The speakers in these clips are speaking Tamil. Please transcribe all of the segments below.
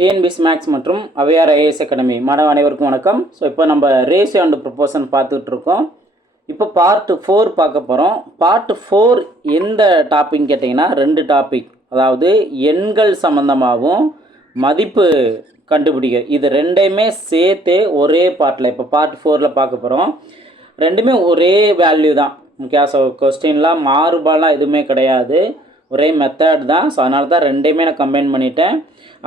டிஎன்பிஎஸ்சி மேக்ஸ் மற்றும் அவையார் ஐஏஎஸ் அகாடமி மாணவ அனைவருக்கும் வணக்கம். ஸோ இப்போ நம்ம ரேஷியோ அண்ட் ப்ரொபோர்ஷன் பார்த்துக்கிட்டு இருக்கோம். இப்போ பார்ட் 4 பார்க்க போகிறோம். பார்ட் 4 எந்த டாபிக் கேட்டிங்கன்னா 2 டாபிக், அதாவது எண்கள் சம்மந்தமாகவும் மதிப்பு கண்டுபிடிக்க, இது ரெண்டையுமே சேர்த்து ஒரே பார்ட்டில் இப்போ பார்ட் 4ல் பார்க்க போகிறோம். ரெண்டுமே ஒரே வேல்யூ தான். ஓகே, ஸோ கொஸ்டின்லாம் மாறுபாடுலாம் எதுவுமே கிடையாது, ஒரே மெத்தட் தான். ஸோ அதனால தான் ரெண்டையுமே நான் கம்பைன் பண்ணிட்டேன்.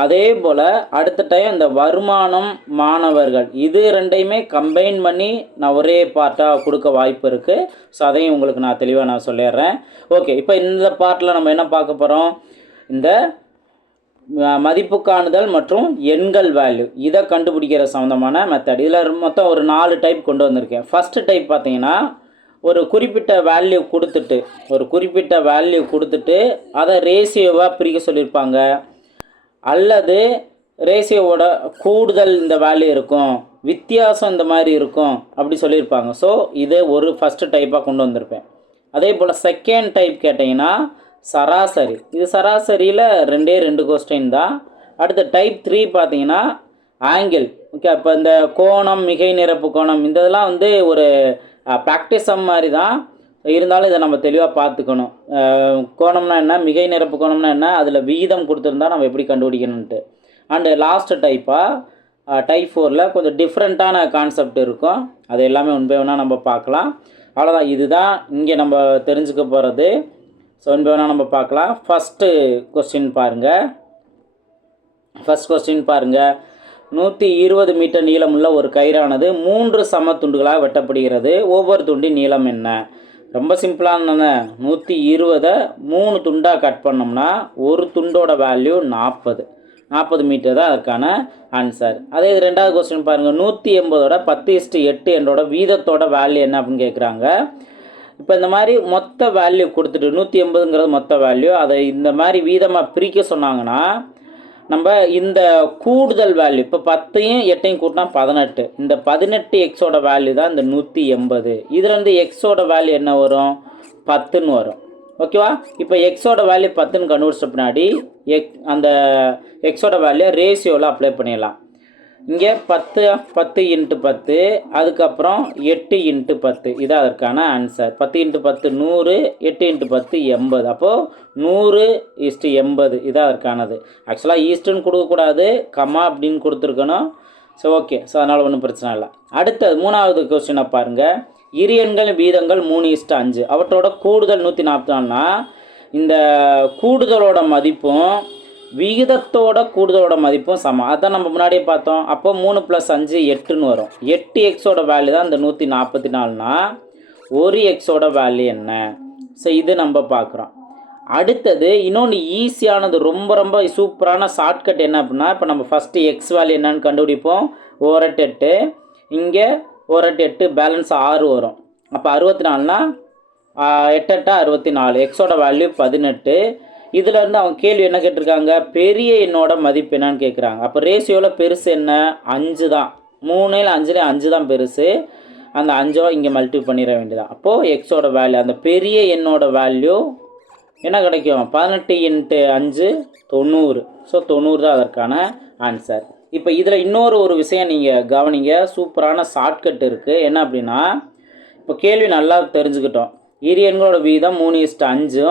அதே போல் அடுத்த டைம் இந்த வருமானம், மாணவர்கள், இது ரெண்டையுமே கம்பைன் பண்ணி நான் ஒரே பார்ட்டாக கொடுக்க வாய்ப்பு இருக்குது. ஸோ அதையும் உங்களுக்கு நான் தெளிவாக நான் சொல்லிடுறேன். ஓகே, இப்போ இந்த பார்ட்டில் நம்ம என்ன பார்க்க போகிறோம், இந்த மதிப்பு காணுதல் மற்றும் எண்கள் வேல்யூ, இதை கண்டுபிடிக்கிற சம்மந்தமான மெத்தட். இதில் மொத்தம் ஒரு 4 டைப் கொண்டு வந்திருக்கேன். ஃபஸ்ட்டு டைப் பார்த்தீங்கன்னா, ஒரு குறிப்பிட்ட வேல்யூ கொடுத்துட்டு அதை ரேஷியோவாக பிரிக்க சொல்லியிருப்பாங்க, அல்லது ரேஷியோவோட கூடுதல் இந்த வேல்யூ இருக்கும், வித்தியாசம் இந்த மாதிரி இருக்கும் அப்படி சொல்லியிருப்பாங்க. ஸோ இது ஒரு ஃபஸ்ட்டு டைப்பாக கொண்டு வந்திருப்பேன். அதே போல் செகண்ட் டைப் கேட்டிங்கன்னா சராசரி. இது சராசரியில் 2 கொஸ்டின் தான். அடுத்த டைப் 3 பார்த்தீங்கன்னா ஆங்கிள். ஓகே, இப்போ இந்த கோணம், மிகை நிரப்பு கோணம், இந்த இதெல்லாம் வந்து ஒரு ப்ராக்டிஸ் மாதிரி தான் இருந்தாலும் இதை நம்ம தெளிவாக பார்த்துக்கணும். கோணம்னா என்ன, மிகை நிரப்பு கோணம்னா என்ன, அதில் விகிதம் கொடுத்துருந்தா நம்ம எப்படி கண்டுபிடிக்கணுன்ட்டு. அண்டு லாஸ்ட் டைப்பாக டைப் 4ல் கொஞ்சம் டிஃப்ரெண்ட்டான கான்செப்ட் இருக்கும். அது எல்லாமே உண்மை வேணால் நம்ம பார்க்கலாம். அவ்வளோதான், இதுதான் இங்கே நம்ம தெரிஞ்சுக்க போகிறது. ஸோ உண்மை வேணால் நம்ம பார்க்கலாம். ஃபஸ்ட்டு கொஸ்டின் பாருங்கள். 120 மீட்டர் நீளமுள்ள ஒரு கயிறானது 3 சம துண்டுகளாக வெட்டப்படுகிறது. ஒவ்வொரு துண்டின் நீளம் என்ன? ரொம்ப சிம்பிளான 120 3 துண்டாக கட் பண்ணோம்னா ஒரு துண்டோட வேல்யூ 40 மீட்டர் தான் அதுக்கான ஆன்சர். அதே இது ரெண்டாவது கொஸ்டின் பாருங்கள். 180ஓட 10:8 என்றோட வீதத்தோட வேல்யூ என்ன அப்படின்னு கேட்குறாங்க. இப்போ இந்த மாதிரி மொத்த வேல்யூ கொடுத்துட்டு 180ங்கிறது மொத்த வேல்யூ, அதை இந்த மாதிரி வீதமாக பிரிக்க சொன்னாங்கன்னா நம்ம இந்த கூடுதல் வேல்யூ, இப்போ 10யும் 8யும் கூட்டினா 18, இந்த 18 எக்ஸோட வேல்யூ தான் இந்த 180. இதில் வந்து எக்ஸோட வேல்யூ என்ன வரும், 10ன்னு வரும். ஓகேவா? இப்போ எக்ஸோட வேல்யூ 10ன்னு கண்டுபிடிச்ச பின்னாடி அந்த எக்ஸோட வேல்யூ ரேஷியோவில் அப்ளை பண்ணிடலாம். இங்கே 10 × 10, அதுக்கப்புறம் 8 × 10, இதான் அதற்கான ஆன்சர். 10 × 10 100, 8 × 10 80. அப்போது 100:80 இதான் அதற்கானது. ஆக்சுவலாக ஈஸ்ட்டுன்னு கொடுக்கக்கூடாது, கம்மா அப்படின்னு கொடுத்துருக்கணும். ஸோ ஓகே, ஸோ அதனால் ஒன்றும் பிரச்சனை இல்லை. அடுத்தது 3வது கொஸ்டினை பாருங்கள். இரு எண்கள் வீதங்கள் 3:5, அவற்றோட கூடுதல் 144னா இந்த கூடுதலோட மதிப்பும் விகிதத்தோட கூடுதலோட மதிப்பும் சமம். அதான் நம்ம முன்னாடியே பார்த்தோம். அப்போ 3 + 5 8ன்னு வரும். 8 எக்ஸோட வேல்யூ தான் இந்த 144னா ஒரு எக்ஸோட வேல்யூ என்ன? ஸோ இது நம்ம பார்க்குறோம். அடுத்தது இன்னொன்று ஈஸியானது, ரொம்ப சூப்பரான ஷார்ட்கட் என்ன அப்படின்னா, இப்போ நம்ம ஃபஸ்ட்டு எக்ஸ் வேல்யூ என்னன்னு கண்டுபிடிப்போம். 1/8, இங்கே 1/8 பேலன்ஸ் 6 வரும். அப்போ 64னா 8 × 64, எக்ஸோட வேல்யூ 18. இதிலேருந்து அவங்க கேள்வி என்ன கேட்டிருக்காங்க, பெரிய எண்ணோட மதிப்பு என்னன்னு கேட்குறாங்க. அப்போ ரேஷியோவில் பெருசு என்ன, 5 தான். 3ல் 5ல் 5 தான் பெருசு. அந்த 5 இங்கே மல்டிபிள் பண்ணிட வேண்டியதான். அப்போது எக்ஸோட வேல்யூ, அந்த பெரிய எண்ணோட வேல்யூ என்ன கிடைக்கும், 18 × 5 90. ஸோ 90 தான் அதற்கான ஆன்சர். இப்போ இதில் இன்னொரு விஷயம் நீங்கள் கவனிங்க, சூப்பரான ஷார்ட்கட் இருக்குது. என்ன அப்படின்னா, இப்போ கேள்வி நல்லா தெரிஞ்சுக்கிட்டோம். இரு எண்களோட வீதம் 3:5,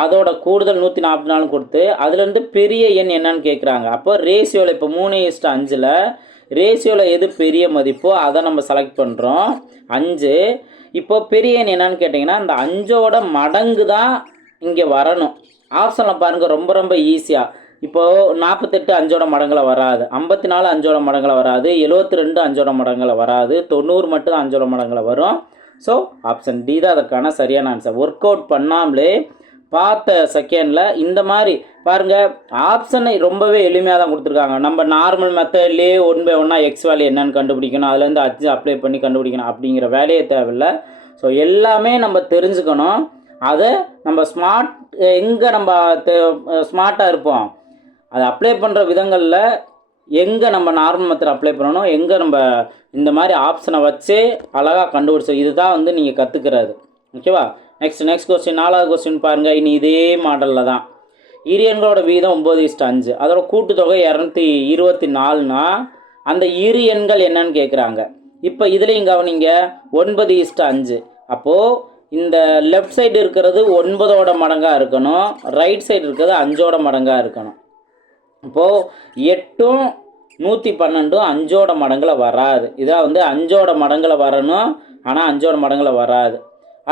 அதோட கூடுதல் 144 கொடுத்து அதுலேருந்து பெரிய எண் என்னன்னு கேட்குறாங்க. அப்போ ரேஷியோவில் இப்போ 3:5ல் ரேஷியோவில் எது பெரிய மதிப்போ அதை நம்ம செலக்ட் பண்ணுறோம், 5. இப்போ பெரிய எண் என்னன்னு கேட்டிங்கன்னா இந்த 5ஓட மடங்கு தான் இங்கே வரணும். ஆப்ஷனில் பாருங்கள், ரொம்ப ஈஸியாக. இப்போது 48 5ஓட மடங்கில் வராது, 54 5ஓட மடங்கில் வராது, 72 5ஓட மடங்கில் வராது, 90 மட்டும் 5ஓட மடங்கில் வரும். ஸோ ஆப்ஷன் டி தான் அதற்கான சரியான ஆன்சர். ஒர்க் அவுட் பண்ணாமலே பார்த்த செகண்டில் இந்த மாதிரி பாருங்கள், ஆப்ஷனை ரொம்பவே எளிமையாக தான் கொடுத்துருக்காங்க. நம்ம நார்மல் மெத்தட்லேயே 1 by 1 எக்ஸ் வேல்யூ என்னன்னு கண்டுபிடிக்கணும், அதுலேருந்து அப்ளை பண்ணி கண்டுபிடிக்கணும் அப்படிங்கிற வேலையே தேவையில்லை. ஸோ எல்லாமே நம்ம தெரிஞ்சுக்கணும். அதை நம்ம எங்கே நம்ம ஸ்மார்ட்டாக இருப்போம், அதை அப்ளை பண்ணுற விதங்களில் எங்கே நம்ம நார்மல் மெத்தட் அப்ளை பண்ணணும், எங்கே நம்ம இந்த மாதிரி ஆப்ஷனை வச்சு அழகாக கண்டுபிடிச்சோம். இதுதான் வந்து நீங்கள் கற்றுக்கிறது. ஓகேவா? நெக்ஸ்ட் கொஸ்டின் 4வது கொஸ்டின் பாருங்கள். இனி இதே மாடலில் தான் இரு எண்களோட வீதம் 9:5, அதோட கூட்டுத்தொகை 224னா அந்த இரு எண்கள் என்னன்னு கேட்குறாங்க. இப்போ இதுலேயும் கவனிங்க 9:5. அப்போது இந்த லெஃப்ட் சைடு இருக்கிறது 9ஓட மடங்காக இருக்கணும், ரைட் சைடு இருக்கிறது 5ஓட மடங்காக இருக்கணும். இப்போது 8ம் 112 5ஓட மடங்கில் வராது. இதான் வந்து 5ஓட மடங்கில் வரணும், ஆனால் 5ஓட மடங்கில் வராது.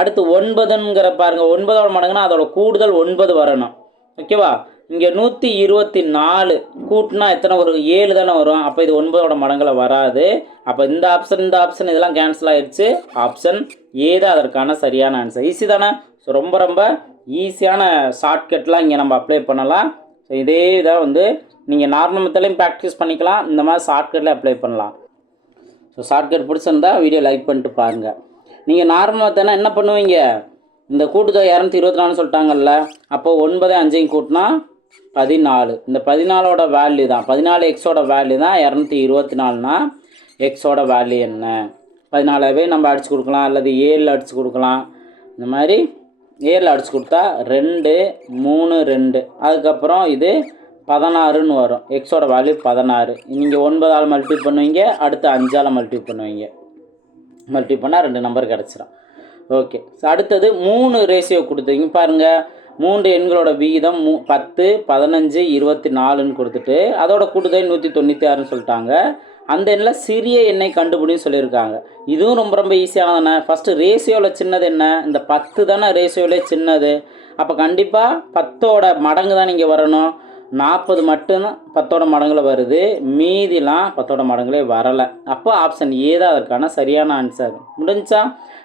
அடுத்து 9ங்கிற பாருங்கள், 9ஓட மடங்குனா அதோட கூடுதல் 9 வரணும். ஓகேவா? இங்கே 124 கூட்டினா எத்தனை வரும்? 7 தானே வரும். அப்போ இது 9ஓட மடங்கில் வராது. அப்போ இந்த ஆப்ஷன் இதெல்லாம் கேன்சல் ஆகிடுச்சு. ஆப்ஷன் ஏ தான் அதற்கான சரியான ஆன்சர். ஈஸி தானே? ஸோ ரொம்ப ரொம்ப ஈஸியான ஷார்ட்கட்லாம் இங்கே நம்ம அப்ளை பண்ணலாம். ஸோ இதே இதை வந்து நீங்கள் நார்மல் மெத்தட்லையும் ப்ராக்டிஸ் பண்ணிக்கலாம், இந்த மாதிரி ஷார்ட்கட்டில் அப்ளை பண்ணலாம். ஸோ ஷார்ட்கட் பிடிச்சிருந்தா வீடியோ லைக் பண்ணிட்டு பாருங்கள். நீங்கள் நார்மல் மெத்தட்னா என்ன பண்ணுவீங்க? இந்த கூட்டுத்தொகை 224 சொல்லிட்டாங்கல்ல, அப்போது 9 5 கூட்டினா 14. இந்த 14ஓட வேல்யூ தான் 14 எக்ஸோட வேல்யூ தான் 224னா எக்ஸோட வேல்யூ என்ன? 14வே நம்ம அடித்து கொடுக்கலாம், அல்லது 7 அடித்து கொடுக்கலாம். இந்த மாதிரி 7 அடித்து கொடுத்தா 2 3 2, அதுக்கப்புறம் இது 16ன்னு வரும். எக்ஸோட வேல்யூ 16. நீங்கள் 9ஆல் மல்டிப்ளை பண்ணுவீங்க, அடுத்து 5ஆல் மல்டிப்ளை பண்ணுவீங்க. மல்டிப்ளை பண்ணால் 2 நம்பர் கிடச்சிரும். ஓகே, அடுத்தது 3 ரேஷியோ கொடுத்தீங்க பாருங்கள். 3 எண்களோட விகிதம் 10 15 24ன்னு கொடுத்துட்டு அதோட கூட்டுதொகை 196ன்னு சொல்லிட்டாங்க. அந்த எண்ணில் சிறிய எண்ணை கண்டுபிடின்னு சொல்லியிருக்காங்க. இதுவும் ரொம்ப ரொம்ப ஈஸியானதானே. ஃபஸ்ட்டு ரேஷியோவில் சின்னது என்ன? இந்த 10 தானே ரேஷியோவிலே சின்னது. அப்போ கண்டிப்பாக 10ஓட மடங்கு தான் இங்கே வரணும். 40 மட்டும்தான் 10ஓட மடங்கில் வருது, மீதிலாம் 10ஓட மடங்குலே வரலை. அப்போ ஆப்ஷன் ஏ தான் அதற்கான சரியான ஆன்சர். முடிஞ்சா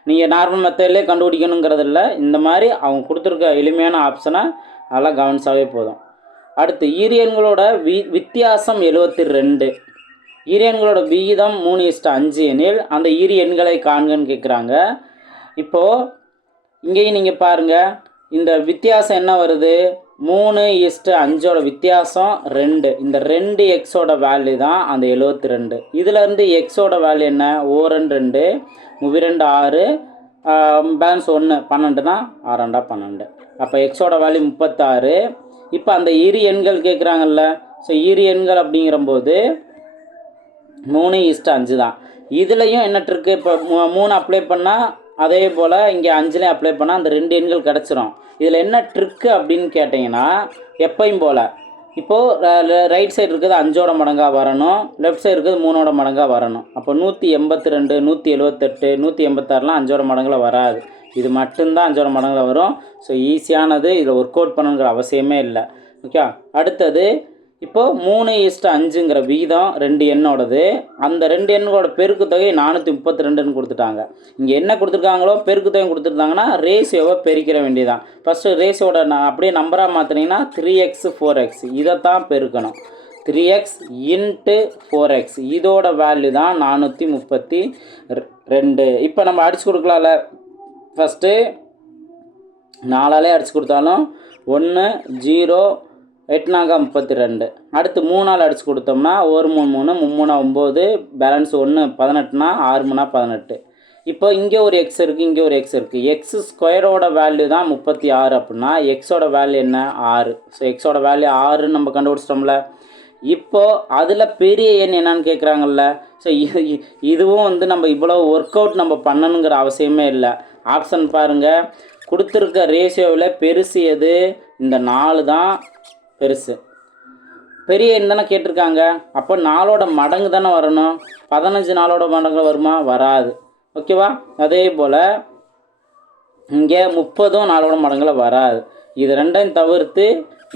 நீங்கள் நார்மல் மெத்தட்லேயே கண்டுபிடிக்கணுங்கிறது இல்லை, இந்த மாதிரி அவங்க கொடுத்துருக்க எளிமையான ஆப்ஷனை அதெல்லாம் கவனிச்சாவே போதும். அடுத்து இரு எண்களோட வித்தியாசம் 72. இரு எண்களோட விகிதம் 3:5 எனில் அந்த இரு எண்களை காண்கன்னு கேட்குறாங்க. இப்போது இங்கேயும் நீங்கள் பாருங்கள், இந்த வித்தியாசம் என்ன வருது? 3:5ஓட வித்தியாசம் 2. இந்த 2 எக்ஸோட வேல்யூ தான் அந்த 72. இதிலேருந்து எக்ஸோட வேல்யூ என்ன? 2 2 6, பேலன்ஸ் 1 12னா 6 12. அப்போ எக்ஸோட வேல்யூ 36. இப்போ அந்த இரு எண்கள் கேட்குறாங்கல்ல, ஸோ இரு எண்கள் அப்படிங்கிறம்போது 3:5 தான். இதுலேயும் என்ன ட்ரிக்கு? இப்போ 3 அப்ளை பண்ணால் அதே போல் இங்கே 5லேயும் அப்ளை பண்ணால் அந்த 2 எண்கள் கிடச்சிரும். இதில் என்ன ட்ரிக்கு அப்படின்னு கேட்டிங்கன்னா, எப்பையும் போல் இப்போது ரைட் சைடு இருக்கிறது 5ஓட மடங்காக வரணும், லெஃப்ட் சைடு இருக்கிறது 3ஓட மடங்காக வரணும். அப்போ 182 178 186லாம் 5ஓட மடங்கில் வராது. இது மட்டும்தான் 5ஓட மடங்கில் வரும். ஸோ ஈஸியானது, இதில் ஒர்க் அவுட் பண்ணணுங்கிற அவசியமே இல்லை. ஓகே, அடுத்தது இப்போது 3:5ங்கிற விகிதம் 2 எண்ணோடது. அந்த 2 எண்ணோட பெருக்கு தொகை 432ன்னு கொடுத்துட்டாங்க. இங்கே என்ன கொடுத்துருக்காங்களோ பெருக்கு தொகை கொடுத்துருந்தாங்கன்னா ரேஷியோவை பெருக்கிற வேண்டியதான். ஃபஸ்ட்டு ரேஷியோட அப்படியே நம்பராக மாற்றினீங்கன்னா 3x 4x இதைத்தான் பெருக்கணும். 3x × 4x இதோட வேல்யூ தான் 432. இப்போ நம்ம அடித்து கொடுக்கலாம்ல. ஃபஸ்ட்டு 4ஆலே அடித்து கொடுத்தாலும் 1 0 8 4 32. அடுத்து 3ஆல் அடித்து கொடுத்தோம்னா 1 3 3 3 9, பேலன்ஸ் 1 18னா 6 3 18. இப்போ இங்கே ஒரு எக்ஸ் இருக்குது, இங்கே ஒரு எக்ஸ் இருக்குது. எக்ஸ் ஸ்கொயரோட வேல்யூ தான் 36 அப்படின்னா எக்ஸோட வேல்யூ என்ன? 6. ஸோ எக்ஸோட வேல்யூ 6 நம்ம கண்டுபிடிச்சிட்டோம்ல. இப்போது அதில் பெரிய எண் என்னன்னு கேட்குறாங்கல்ல. ஸோ இதுவும் வந்து நம்ம இவ்வளோ ஒர்க் அவுட் நம்ம பண்ணணுங்கிற அவசியமே இல்லை. ஆப்ஷன் பாருங்கள், கொடுத்துருக்க ரேஷியோவில் பெருசு எது? இந்த 4 தான் பெருசு. பெரிய எண் தானே கேட்டிருக்காங்க, அப்போ 4ஓட மடங்கு தானே வரணும். 15 4ஓட மடங்கு வருமா? வராது. ஓகேவா? அதே போல் இங்கே 30ம் 4ஓட மடங்கில் வராது. இது 2ஐயும் தவிர்த்து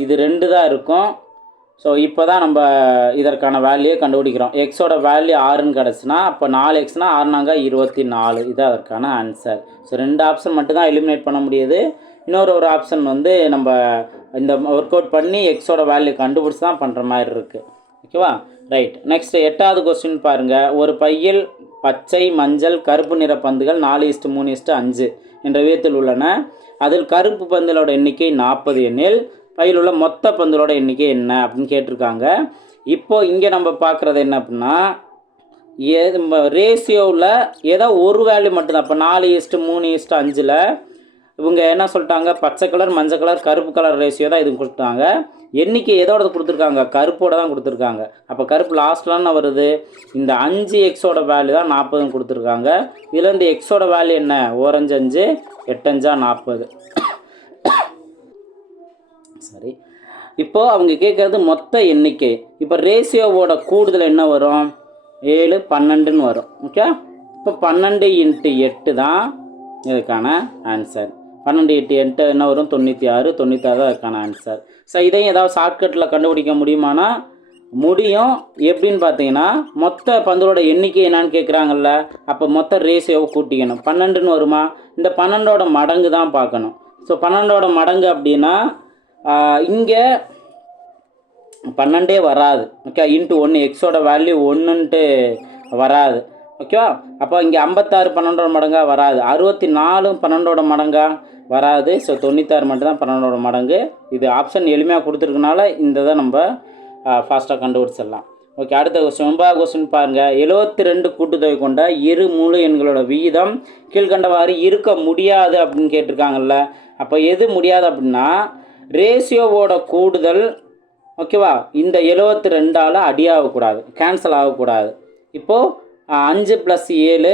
இது 2 தான் இருக்கும். ஸோ இப்போ தான் நம்ம இதற்கான வேல்யூயை கண்டுபிடிக்கிறோம். எக்ஸோட வேல்யூ 6ன்னு கிடச்சுன்னா அப்போ 4x 6 4 24. இது அதற்கான ஆன்சர். ஸோ 2 ஆப்ஷன் மட்டும்தான் எலிமினேட் பண்ண முடியுது. ஒரு ஆப்ஷன் வந்து நம்ம இந்த ஒர்க் அவுட் பண்ணி எக்ஸோட வேல்யூ கண்டுபிடிச்சி தான் பண்ணுற மாதிரி இருக்குது. ஓகேவா? ரைட். நெக்ஸ்ட் 8வது கொஸ்டின் பாருங்கள். ஒரு பையில் பச்சை மஞ்சள் கருப்பு நிற பந்துகள் 4:3:5 என்ற விதத்தில் உள்ளன. அதில் கருப்பு பந்துகளோட எண்ணிக்கை 40 எனில் பையில் உள்ள மொத்த பந்துகளோட எண்ணிக்கை என்ன அப்படின்னு கேட்டிருக்காங்க. இப்போது இங்கே நம்ம பார்க்குறது என்ன அப்படின்னா, ரேஷியோவில் ஏதோ ஒரு வேல்யூ மட்டும்தான். இப்போ 4:3:5 இவங்க என்ன சொல்லிட்டாங்க, பச்சை கலர் மஞ்சள் கலர் கருப்பு கலர் ரேஷியோ தான் இது கொடுத்தாங்க. எண்ணிக்கை எதோட கொடுத்துருக்காங்க, கருப்போட தான் கொடுத்துருக்காங்க. அப்போ கருப்பு லாஸ்ட்லான்னு வருது, இந்த 5x வேல்யூ தான் 40 கொடுத்துருக்காங்க. இதில் இந்த எக்ஸோட வேல்யூ என்ன, ஓரஞ்சு 5 8 40. சரி, இப்போது அவங்க கேட்குறது மொத்த எண்ணிக்கை. இப்போ ரேஷியோவோட கூடுதல் என்ன வரும், 7 12ன்னு வரும். ஓகே, இப்போ 12 × 8 தான் இதுக்கான ஆன்சர். 12 × 8 என்ன வரும், 96. 96 தான் இதுக்கான ஆன்சர். ஸோ இதையும் ஏதாவது ஷார்ட்கட்டில் கண்டுபிடிக்க முடியுமானா முடியும். எப்படின்னு பார்த்தீங்கன்னா, மொத்த பந்தோட எண்ணிக்கை என்னான்னு கேட்குறாங்கல்ல, அப்போ மொத்த ரேஷியோவை கூட்டிக்கணும். 12ன்னு வருமா, இந்த 12ஓட மடங்கு தான் பார்க்கணும். ஸோ 12ஓட மடங்கு அப்படின்னா இங்கே 12 வராது. ஓகே, × 1 எக்ஸோட வேல்யூ 1ன்ட்டு வராது. ஓகேவா, அப்போ இங்கே 56 12ஓட மடங்காக வராது. 64 12ஓட மடங்காக வராது. ஸோ 96 மட்டும்தான் 12ஓட மடங்கு. இது ஆப்ஷன் எளிமையாக கொடுத்துருக்கனால இந்த இதை நம்ம ஃபாஸ்ட்டாக கண்டுபிடிச்சிடலாம். ஓகே, அடுத்த கொஸ்டின் 9வது கொஸ்டின் பாருங்கள். 72 கூட்டுத்தொகை கொண்ட இரு முழு எண்களோட விகிதம் கீழ்கண்டவாறு இருக்க முடியாது அப்படின்னு கேட்டிருக்காங்கல்ல. அப்போ எது முடியாது அப்படின்னா, ரேஷியோவோட கூடுதல் ஓகேவா இந்த 72ஆல் அடியாகக்கூடாது, கேன்சல் ஆகக்கூடாது. இப்போது 5 + 7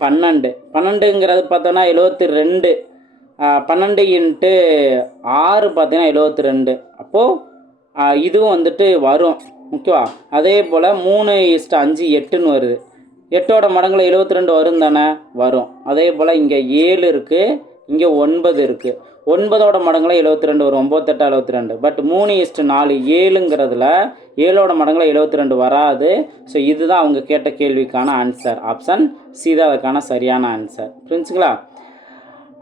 12. 12ங்கிறது பார்த்தோன்னா 72. 12 × 6 பார்த்தீங்கன்னா 72. அப்போது இதுவும் வந்துட்டு வரும். ஓகேவா, அதே போல் 3:5 8ன்னு வருது. 8ஓட மடங்கில் 72 வரும் தானே, வரும். அதே போல் இங்கே 7 இருக்குது, இங்கே 9 இருக்குது. 9ஓட மடங்கில் 72 வரும், 9 8 72. பட் 3:4 7ங்கிறதுல 7ஓட மடங்கில் 72 வராது. ஸோ இதுதான் அவங்க கேட்ட கேள்விக்கான ஆன்சர். ஆப்ஷன் சி தான் அதுக்கான சரியான ஆன்சர். புரிஞ்சுங்களா?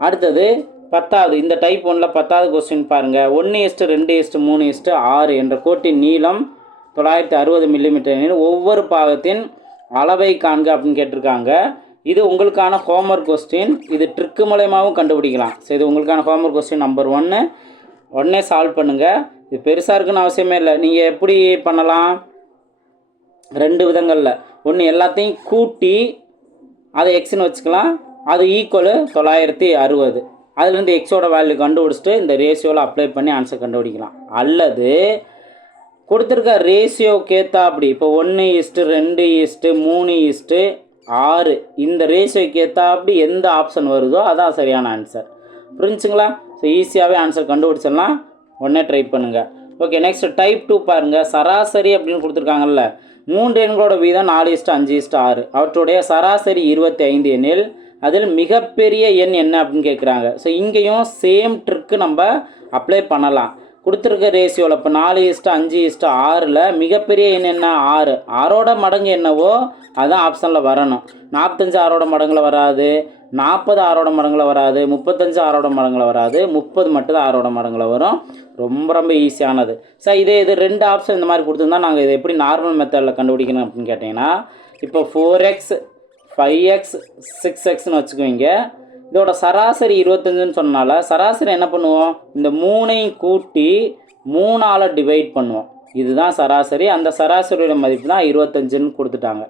அடுத்தது 10வது, இந்த டைப் 1ல் 10வது கொஸ்டின் பாருங்கள். 1:2:3:6 என்ற கோட்டின் நீளம் 960 மில்லிமீட்டர் எனில் ஒவ்வொரு பாகத்தின் அளவை காண்க அப்படின்னு கேட்டிருக்காங்க. இது உங்களுக்கான ஹோம்ஒர்க் கொஸ்டின். இது ட்ரிக்கு மூலயமாவும் கண்டுபிடிக்கலாம். ஸோ இது உங்களுக்கான ஹோம்ஒர்க் கொஸ்டின் நம்பர் 1. உடனே சால்வ் பண்ணுங்கள். இது பெருசாக இருக்குன்னு அவசியமே இல்லை. நீங்கள் எப்படி பண்ணலாம், 2 விதங்களில். ஒன்று, எல்லாத்தையும் கூட்டி அதை எக்ஸ்ன்னு வச்சுக்கலாம், அது ஈக்குவல் 960. அதுலேருந்து எக்ஸோட வேல்யூ கண்டுபிடிச்சிட்டு இந்த ரேஷியோவில் அப்ளை பண்ணி ஆன்சர் கண்டுபிடிக்கலாம். அல்லது கொடுத்துருக்க ரேஷியோக்கு ஏற்றா அப்படி, இப்போ 1:2:3:6 இந்த ரேஷியோக்கு ஏற்றா அப்படி எந்த ஆப்ஷன் வருதோ அதான் சரியான ஆன்சர். புரிஞ்சுங்களா? ஸோ ஈஸியாகவே ஆன்சர் கண்டுபிடிச்சிடலாம். உடனே ட்ரை பண்ணுங்கள். ஓகே, நெக்ஸ்ட் டைப் 2 பாருங்கள். சராசரி அப்படின்னு கொடுத்துருக்காங்கல்ல, 3 எண்களோட வீதம் 4:5:6. அவற்றுடைய சராசரி 25 எண்ணில் அதில் மிகப்பெரிய எண் என்ன அப்படின்னு கேட்குறாங்க. ஸோ இங்கேயும் சேம் ட்ரிக்கு நம்ம அப்ளை பண்ணலாம். கொடுத்துருக்க ரேஷியோவில் இப்போ 4:5:6 மிகப்பெரிய எண் என்ன, 6. 6ஓட மடங்கு என்னவோ அதுதான் ஆப்ஷனில் வரணும். 45 6ஓட மடங்கில் வராது, 40 6ஓட மடங்கில் வராது, 35 6ஓட மடங்கில் வராது, 30 மட்டும் தான் 6ஓட மடங்கில் வரும். ரொம்ப ரொம்ப ஈஸியானது. சார் இது 2 ஆப்ஷன் இந்த மாதிரி கொடுத்துருந்தா நாங்கள் இதை எப்படி நார்மல் மெத்தடில் கண்டுபிடிக்கணும் அப்படின்னு கேட்டிங்கன்னா, இப்போ 4x 5x 6xன்னு வச்சுக்குவீங்க. இதோட சராசரி 25ன்னு சொன்னால சராசரி என்ன பண்ணுவோம், இந்த 3ஐயும் கூட்டி 3ஆல் டிவைட் பண்ணுவோம். இதுதான் சராசரி. அந்த சராசரியோட மதிப்பு தான் 25ன்னு கொடுத்துட்டாங்க.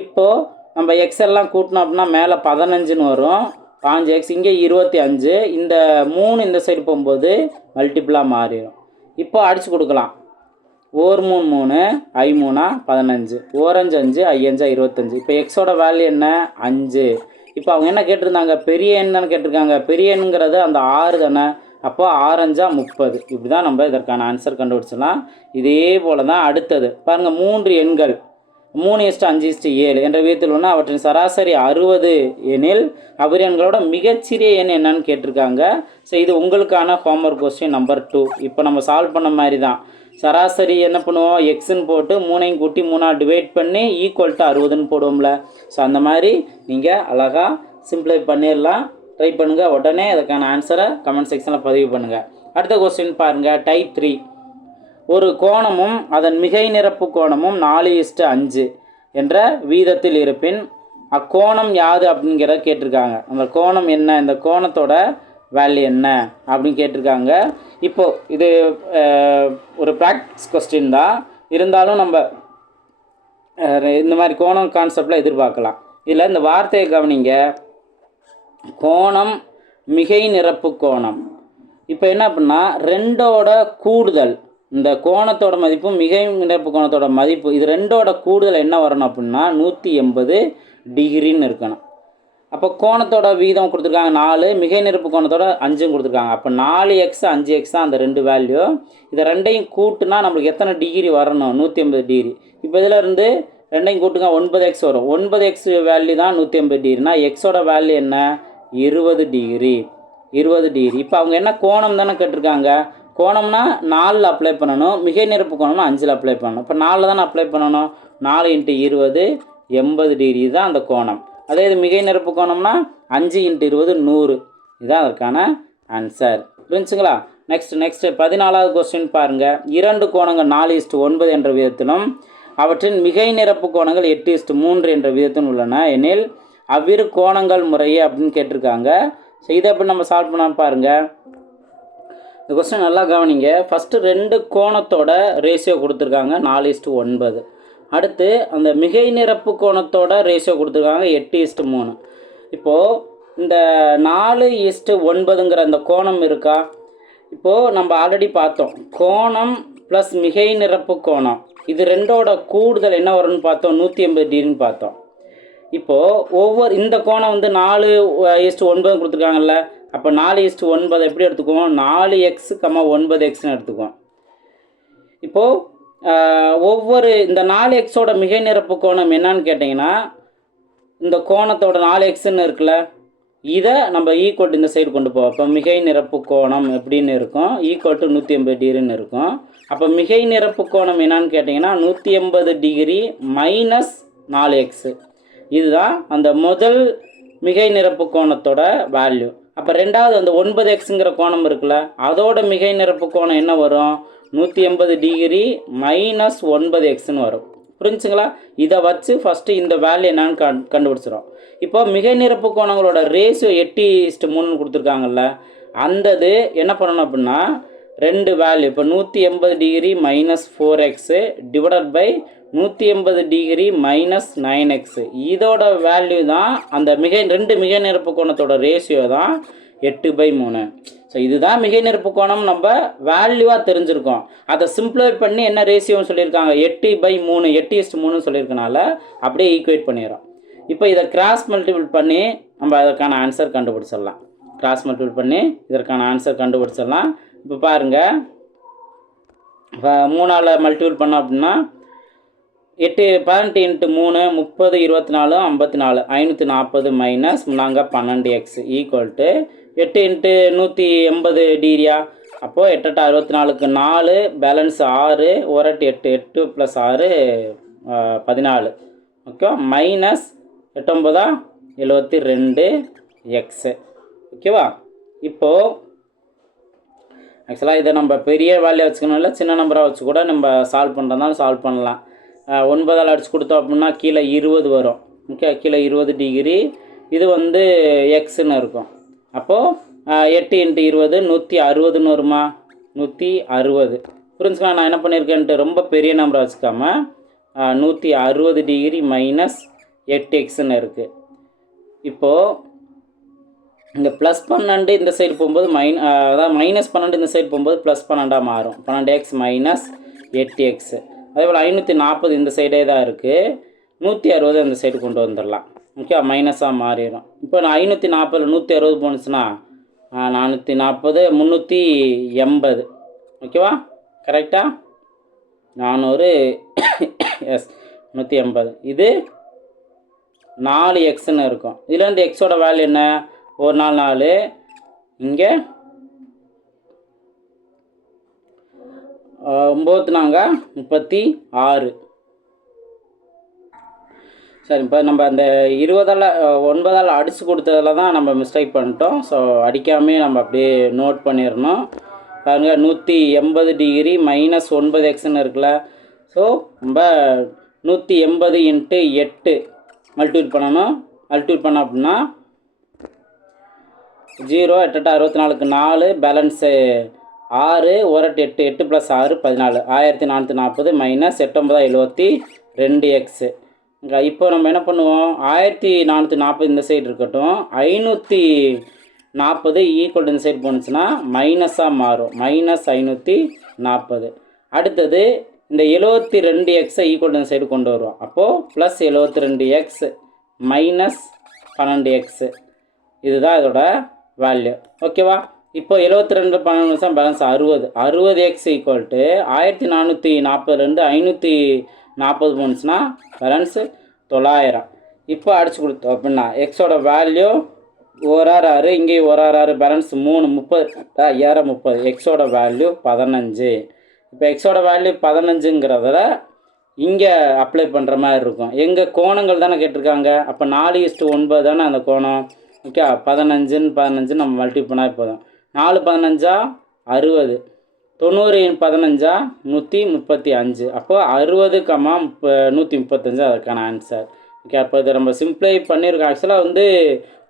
இப்போது நம்ம எக்ஸ் எல்லாம் கூட்டினோம் அப்படின்னா மேலே 15ன்னு வரும், 5x, இங்கே 25. இந்த 3 இந்த சைடு போகும்போது மல்டிப்புளாக மாறிடும். இப்போ அடித்து கொடுக்கலாம். 1 3 3 I 3 15, ஓரஞ்சு 5 I 5 25. இப்போ எக்ஸோட வேல்யூ என்ன, 5. இப்போ அவங்க என்ன கேட்டிருந்தாங்க, பெரிய எண் தானே கேட்டிருக்காங்க. பெரிய எண்ணுங்கிறது அந்த 6 தானே. அப்போ 6 5 30. இப்படி தான் நம்ம இதற்கான ஆன்சர் கண்டுபிடிச்சலாம். இதே போல் தான் அடுத்தது பாருங்கள். 3 எண்கள் 3:5:7 என்ற விதத்தில் ஒன்று, அவற்றின் சராசரி 60 எனில் அவர் எண்களோட மிகச்சிறிய எண் என்னன்னு கேட்டிருக்காங்க. ஸோ இது உங்களுக்கான ஹோம்ஒர்க் கொஸ்டின் நம்பர் 2. இப்போ நம்ம சால்வ் பண்ண மாதிரி தான். சராசரி என்ன பண்ணுவோம், எக்ஸ்ன்னு போட்டு 3ஐயும் கூட்டி 3ஆல் டிவைட் பண்ணி ஈக்குவல் டு 60ன்னு போடுவோம்ல. ஸோ அந்த மாதிரி நீங்கள் அழகாக சிம்பிளை பண்ணிடலாம். ட்ரை பண்ணுங்கள். உடனே அதுக்கான ஆன்சரை கமெண்ட் செக்ஷனில் பதிவு பண்ணுங்கள். அடுத்த கொஸ்டின் பாருங்கள். டைப் 3. ஒரு கோணமும் அதன் மிகை நிரப்பு கோணமும் 4:5 என்ற வீதத்தில் இருப்பின் அக்கோணம் யாது அப்படிங்கிறத கேட்டிருக்காங்க. அந்த கோணம் என்ன, இந்த கோணத்தோட வேல்யூ என்ன அப்படின்னு கேட்டிருக்காங்க. இப்போது இது ஒரு ப்ராக்டிஸ் கொஸ்டின் தான், இருந்தாலும் நம்ம இந்த மாதிரி கோணம் கான்செப்டில் எதிர்பார்க்கலாம். இதில் இந்த வார்த்தையை கவனிங்க. கோணம் மிகை நிரப்பு கோணம். இப்போ என்ன அப்படின்னா ரெண்டோட கூடுதல், இந்த கோணத்தோட மதிப்பு மிகை நிரப்பு கோணத்தோட மதிப்பு, இது ரெண்டோட கூடுதல் என்ன வரணும் அப்படின்னா 180 டிகிரின்னு இருக்கணும். அப்போ கோணத்தோட வீதம் கொடுத்துருக்காங்க 4, மிகை நிரப்பு கோணத்தோட 5 கொடுத்துருக்காங்க. அப்போ 4x 5x தான் அந்த ரெண்டு வேல்யூ. இதை ரெண்டையும் கூட்டுனா நம்மளுக்கு எத்தனை டிகிரி வரணும்? 180 டிகிரி. இப்போ இதில் இருந்து ரெண்டையும் கூட்டுங்க 9x வரும். 9x வேல்யூ தான் 180 டிகிரினா எக்ஸோட வேல்யூ என்ன? 20 டிகிரி. 20 டிகிரி. இப்போ அவங்க என்ன கோணம் தானே கேட்டிருக்காங்க. கோணம்னா 4 அப்ளை பண்ணணும், மிகை நிரப்பு கோணம்னா 5 அப்ளை பண்ணணும். இப்போ 4 தானே அப்ளை பண்ணணும். 4 × 20 80 டிகிரி தான் அந்த கோணம். அதே இது மிகை நிரப்பு கோணம்னா 5 × 20 100. இதுதான் அதற்கான ஆன்சர். புரிஞ்சுங்களா? நெக்ஸ்ட் 14வது கொஸ்டின் பாருங்கள். 2 கோணங்கள் 4:9 என்ற விதத்திலும் அவற்றின் மிகை நிரப்பு கோணங்கள் 8:3 என்ற விதத்திலும் உள்ளன எனில் அவ்விரு கோணங்கள் முறையே அப்படின்னு கேட்டிருக்காங்க. ஸோ இதை எப்படி நம்ம சால்வ் பண்ண பாருங்கள். இந்த கொஸ்டின் நல்லா கவனிங்க. ஃபஸ்ட்டு 2 கோணத்தோட ரேஷியோ கொடுத்துருக்காங்க 4:9. அடுத்து அந்த மிகை நிரப்பு கோணத்தோட ரேஷியோ கொடுத்துருக்காங்க 8:3. இப்போது இந்த 4:9ங்கிற அந்த கோணம் இருக்கா? இப்போது நம்ம ஆல்ரெடி பார்த்தோம், கோணம் ப்ளஸ் மிகை நிரப்பு கோணம் இது ரெண்டோட கூடுதல் என்ன வரும்னு பார்த்தோம், 180 டிகிரின்னு பார்த்தோம். இப்போது இந்த கோணம் வந்து 4:9 கொடுத்துருக்காங்கல்ல. அப்போ 4:9 எப்படி எடுத்துக்குவோம்? 4x, 9xன்னு எடுத்துக்குவோம். இப்போது இந்த 4xோட மிகை நிரப்பு கோணம் என்னன்னு கேட்டிங்கன்னா, இந்த கோணத்தோட 4xன்னு இருக்குல்ல, இதை நம்ம ஈக்குவல் இந்த சைடு கொண்டு போவோம். அப்போ மிகை நிரப்பு கோணம் எப்படின்னு இருக்கும்? ஈக்குவல் டு 180 டிகிரின்னு இருக்கும். அப்போ மிகை நிரப்பு கோணம் என்னன்னு கேட்டிங்கன்னா 180 டிகிரி மைனஸ் 4x. இதுதான் அந்த முதல் மிகை நிரப்பு கோணத்தோட வேல்யூ. அப்போ ரெண்டாவது அந்த 9xங்கிற கோணம் இருக்குல்ல, அதோட மிகை நிரப்பு கோணம் என்ன வரும்? 180 டிகிரி மைனஸ் 9xன்னு வரும். புரிஞ்சுங்களா? இதை வச்சு ஃபஸ்ட்டு இந்த வேல்யூ என்னன்னு கண்டுபிடிச்சிடும். இப்போ மிகை நிரப்பு கோணங்களோட ரேஷியோ 8:3 கொடுத்துருக்காங்கல்ல, அந்தது என்ன பண்ணணும் அப்படின்னா 2 வேல்யூ, இப்போ 180 degree minus 4x divided by 180 degree minus 9x, இதோட வேல்யூ தான் அந்த ரெண்டு மிகை நிரப்பு கோணத்தோட ரேஷியோ தான் 8/3. ஸோ இதுதான் மிகை நிரப்பு கோணம் நம்ம வேல்யூவாக தெரிஞ்சிருக்கோம். அதை சிம்பிளிஃபை பண்ணி என்ன ரேஷியோன்னு சொல்லியிருக்காங்க, 8/3, 8:3 சொல்லியிருக்கனால அப்படியே ஈக்குவேட் பண்ணிடுறோம். இப்போ இதை கிராஸ் மல்டிபிள் பண்ணி நம்ம அதற்கான ஆன்சர் கண்டுபிடிச்சிடலாம். கிராஸ் மல்டிபிள் பண்ணி இதற்கான ஆன்சர் கண்டுபிடிச்சிடலாம். இப்போ பாருங்கள், இப்போ 3ஆல் மல்டிபிள் பண்ணோம் அப்படின்னா 18 × 3 30 24 54 540 மைனஸ் 12x ஈக்குவல் டு 8 × 180 டிகிரியா. அப்போது 8 8 64க்கு 4 பேலன்ஸ் 6 1 8 8 + 6 14. Okay, minus 8 9 72x. ஓகேவா? இப்போது ஆக்சுவலாக இதை நம்ம பெரிய வேல்யூ வச்சுக்கணும், இல்லை சின்ன நம்பராக வச்சு கூட நம்ம சால்வ் பண்ணுறதாலும் சால்வ் பண்ணலாம். 9ஆல் அடிச்சு கொடுத்தோம் அப்படின்னா கீழே 20 வரும். ஓகே, கீழே 20 டிகிரி. இது வந்து எக்ஸ்ன்னு இருக்கும். அப்போது 8 × 20 160ன்னு வருமா? 160. புரிஞ்சுக்கலாம் நான் என்ன பண்ணியிருக்கேன்ட்டு. ரொம்ப பெரிய நம்பரை வச்சுக்காம 160 டிகிரி மைனஸ் 8xன்னு இருக்குது. இப்போது இங்கே ப்ளஸ் 12 இந்த சைடு போகும்போது அதாவது மைனஸ் 12 இந்த சைடு போகும்போது ப்ளஸ் 12ஆக மாறும். 12x minus 8x. அதே போல் 540 இந்த சைடே தான் இருக்குது. 160 இந்த சைடு கொண்டு வந்துடலாம். ஓகே, மைனஸாக மாறிடும். இப்போ நான் 540 160 போணுச்சுன்னா 440 380. ஓகேவா? கரெக்டாக 400 எஸ் 180. இது 4xன்னு இருக்கும். இதுலேருந்து எக்ஸோட வேல்யூ என்ன? 1 4 4, இங்கே 9 4 36. சரி, இப்போ நம்ம அந்த 9ஆல் அடித்து கொடுத்ததில் தான் நம்ம மிஸ்டேக் பண்ணிட்டோம். ஸோ அடிக்காமே நம்ம அப்படியே நோட் பண்ணிடணும். பாருங்கள், 180 டிகிரி மைனஸ் 9xன்னு இருக்குல்ல. ஸோ நம்ம 180 × 8 மல்டிபிள் பண்ணணும். மல்டிபிள் பண்ணோம் அப்படின்னா 0 8 8 64க்கு 4 பேலன்ஸு 6 1 8 8 + 6 14 1440 மைனஸ் 8 9 72x. இப்போ நம்ம என்ன பண்ணுவோம், 1440 இந்த சைடு இருக்கட்டும், 40 ஈக்குவல் இந்த சைடு போணுச்சுன்னா மைனஸாக மாறும், -540. அடுத்தது இந்த 72x ஈக்குவல் இந்த சைடு கொண்டு வருவோம். அப்போது ப்ளஸ் 72x -12x, இதுதான் இதோட வேல்யூ. ஓகேவா? இப்போ 72 12 பேலன்ஸ் 60. 60x ஈக்குவல் டு 1440 540 போணுச்சுன்னா பேலன்ஸு 900. இப்போ அடிச்சு கொடுத்தோம் அப்படின்னா எக்ஸோட வேல்யூ 166, இங்கே 166, பேலன்ஸ் 3 30 30. எக்ஸோட வேல்யூ 15. இப்போ எக்ஸோட வேல்யூ 15ங்கிறத இங்கே அப்ளை பண்ணுற மாதிரி இருக்கும். எங்கள் கோணங்கள் தானே கேட்டிருக்காங்க. அப்போ 4:9 தானே அந்த கோணம். ஓகே, 15 நம்ம மல்டிப்ளை பண்ணால் போதும். 4 15 60, 90 15 135. அப்போது 60, 135 அதற்கான ஆன்சர். ஓகே, அப்போ இதை நம்ம சிம்ப்ளை பண்ணியிருக்கோம். ஆக்சுவலாக வந்து